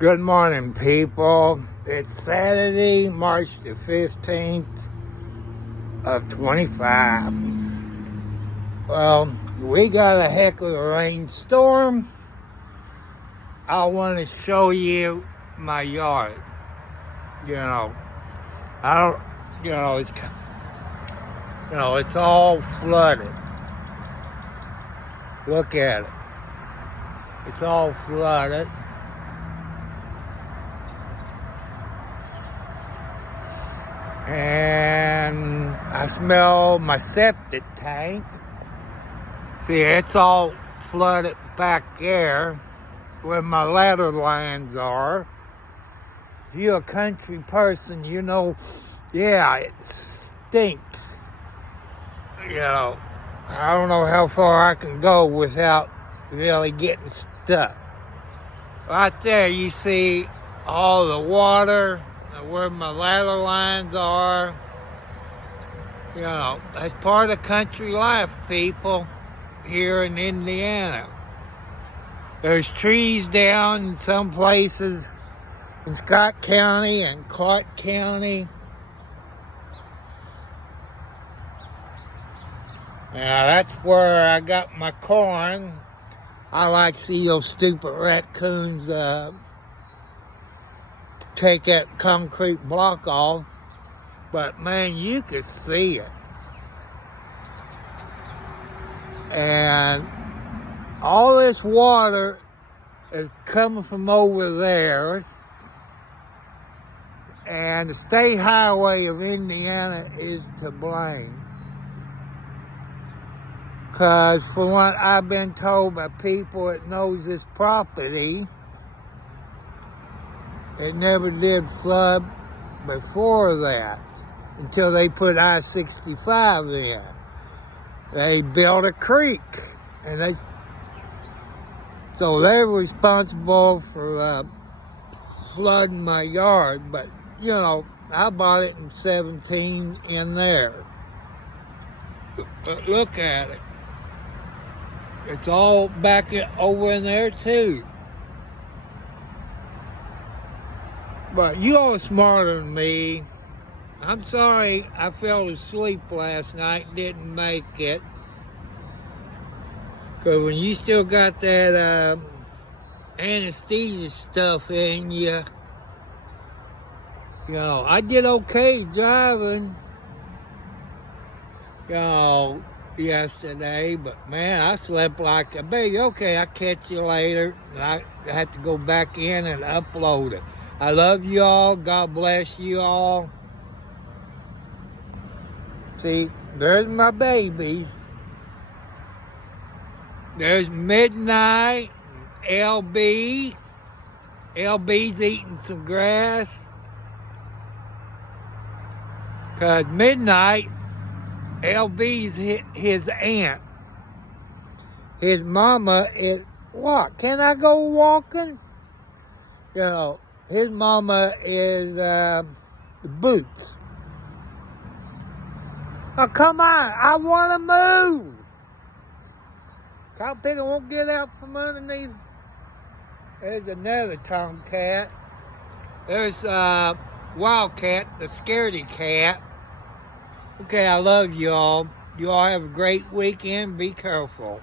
Good morning, people. It's Saturday, March the 15th of 25. Well, we got a heck of a rainstorm. I want to show you my yard. I don't, it's all flooded. Look at it. It's all flooded. And I smell my septic tank. See, it's all flooded back there where my ladder lines are. If you're a country person, you know, yeah, it stinks. I don't know how far I can go without really getting stuck. Right there, you see all the water where my ladder lines are. That's part of country life, people, here in Indiana. There's trees down in some places in Scott County and Clark County. Now that's where I got my corn. I like to see those stupid raccoons take that concrete block off, but man, you could see it. And all this water is coming from over there, and the State Highway of Indiana is to blame. Because from what I've been told by people that knows this property, it never did flood before that, until they put I-65 in. They built a creek, and so they're responsible for flooding my yard. But I bought it in 17 in there. But look at it. It's all back over in there too. But you all are smarter than me. I'm sorry I fell asleep last night and didn't make it. Because when you still got that anesthesia stuff in you, I did okay driving, yesterday, but man, I slept like a baby. Okay, I'll catch you later. I have to go back in and upload it. I love you all. God bless you all. See, there's my babies. There's Midnight, LB. LB's eating some grass. Because Midnight, LB's his aunt. His mama is, what? Can I go walking? His mama is the Boots. Oh, come on. I want to move. Cowpig won't get out from underneath. There's another tomcat. There's Wildcat, the scaredy cat. Okay, I love you all. You all have a great weekend. Be careful.